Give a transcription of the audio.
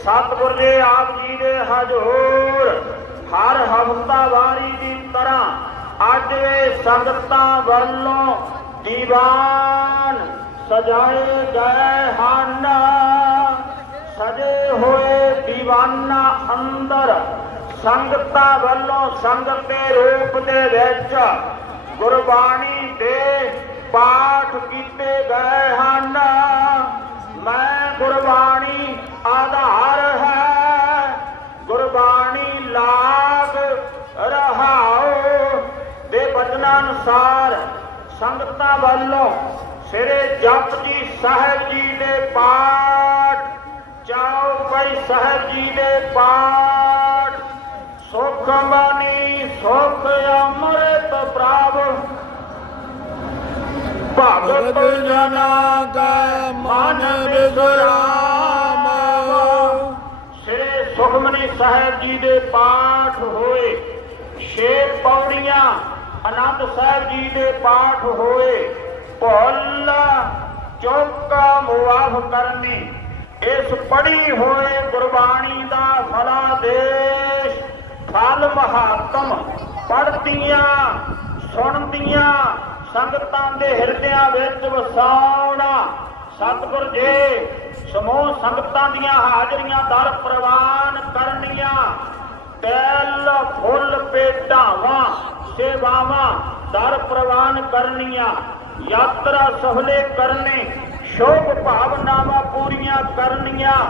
ਸਤਿਗੁਰ ਜੀ, ਆਪ ਜੀ ਦੇ ਹਜ਼ੂਰ, ਹਰ ਹਫਤਾ ਵਾਰੀ ਦੀ ਤਰ੍ਹਾਂ ਅੱਜ ਇਹ ਸੰਗਤਾਂ ਵੱਲੋਂ ਦੀਵਾਨ ਸਜਾਏ ਗਏ ਹਨ। ਸਜੇ ਹੋਏ ਦੀਵਾਨਾਂ ਅੰਦਰ ਸੰਗਤਾਂ ਵੱਲੋਂ ਸੰਗਤ ਦੇ ਰੂਪ ਦੇ ਵਿੱਚ ਗੁਰਬਾਣੀ ਦੇ ਪਾਠ ਕੀਤੇ ਗਏ ਹਨ। ਮੈਂ ਗੁਰਬਾਣੀ ਆਧਾਰ ਲਾਗ ਰਹਾਉ। ਦੇ ਬਚਨਾਂ ਅਨੁਸਾਰ ਸੰਗਤਾਂ ਵੱਲੋਂ ਸ੍ਰੀ ਜਪਜੀ ਸਾਹਿਬ ਜੀ ਦੇ ਪਾਠ ਚੌਪਈ ਸਾਹਿਬ ਜੀ ਦੇ ਪਾਠ। ਸੁਖ ਮਨੀ ਸੁਖ ਅੰਮ੍ਰਿਤ ਪ੍ਰਭ ਭਗਤ ਜਨਾ ਕੈ ਮਨ ਵਿਸਰਾਮ ਸੁਖਮਨੀ ਸਾਹਿਬ ਜੀ ਦੇ ਪਾਠ ਹੋਏ। ਛੇ ਪੌੜੀਆਂ ਆਨੰਦ ਸਾਹਿਬ ਜੀ ਦੇ ਪਾਠ ਹੋਏ। ਭੁੱਲ ਚੌਕਾ ਮੁਆਫ ਕਰਨੀ। ਇਸ ਪੜੀ ਹੋਏ ਗੁਰਬਾਣੀ ਦਾ ਫਲਾ ਦੇਸ਼। ਫਲ ਮਹਾਤਮ ਪੜਦੀਆਂ ਸੁਣਦੀਆਂ, ਸੰਗਤਾਂ ਦੇ ਹਿਰਦਿਆਂ ਵਿੱਚ ਵਸਾਉਣਾ। ਸਤਿਗੁਰ ਜੀ, ਸਮੂਹ ਸੰਗਤਾਂ ਦੀਆਂ ਹਾਜ਼ਰੀਆਂ ਦਰ ਪ੍ਰਵਾਨ ਕਰਨੀਆਂ। ਤੈਲ ਫੁੱਲ ਪੇਟਾਵਾਂ ਸੇਵਾਵਾਂ ਦਰ ਪ੍ਰਵਾਨ ਕਰਨੀਆਂ। ਯਾਤਰਾ ਸਫਲੇ ਕਰਨੇ, ਸ਼ੋਭ ਭਾਵਨਾਵਾਂ ਪੂਰੀਆਂ ਕਰਨੀਆਂ।